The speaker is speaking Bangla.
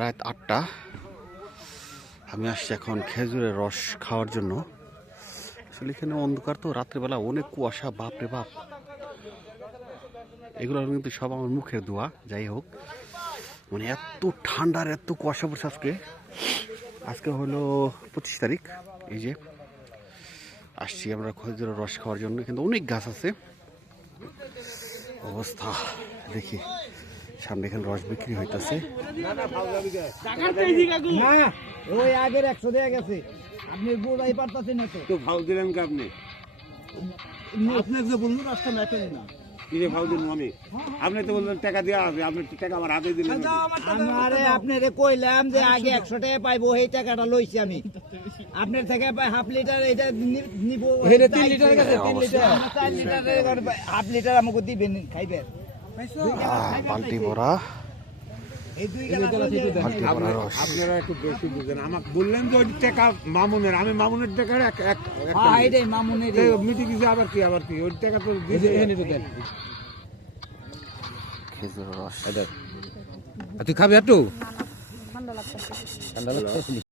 রাত 8টা। আমি আসছি এখন খেজুরের রস খাওয়ার জন্য। আসলে এখানে অন্ধকার তো, রাত্রেবেলা অনেক কুয়াশা, বাপরে বাপ। এগুলো কিন্তু সব আমার মুখের দোয়া। যাই হোক, মানে এত ঠান্ডার এত কুয়াশা পড়ছে আজকে। আজকে হলো 25 তারিখ। এই যে আসছি আমরা খেজুরের রস খাওয়ার জন্য। কিন্তু অনেক গাছ আছে, অবস্থা দেখি। সামনে এখানে রস বিক্রি হইতেছে। ওই আগের 100 দেয়া গেছে, আপনি বোঝাই পারতেছেন না তো ভাও দিলেন কি আপনি? আপনার যে বন্ধু রাস্তা ম্যাপেন না কি যে ভাও দিলেন আমি? আপনি তো বললেন টাকা দেওয়া হবে, আপনি টাকা আমার হাতে দিলেন। আমারে আপনারে কইলাম যে আগে 100 টাকা পাইবো, এই টাকাটা লইছি আমি আপনার থেকে। হাফ লিটার এটা নিব, 3 লিটার গেছে, 3 লিটার 4 লিটার হাফ লিটার আমাকে দিবেন, খাইবেন। বালতি ভরা এই 2 গ্লাস আপনারা একটু বেশি বুঝেন। আমাকে বললেন যে ওই টাকা মামুনের, আমি মামুনের টাকার এইটাই মামুনের মিটি দিছি। আবার কি ওই টাকা তো দেন। খেজুরের রস। তুই খাবি একটু? ঠান্ডা লাগছে। ঠান্ডা লাগছে।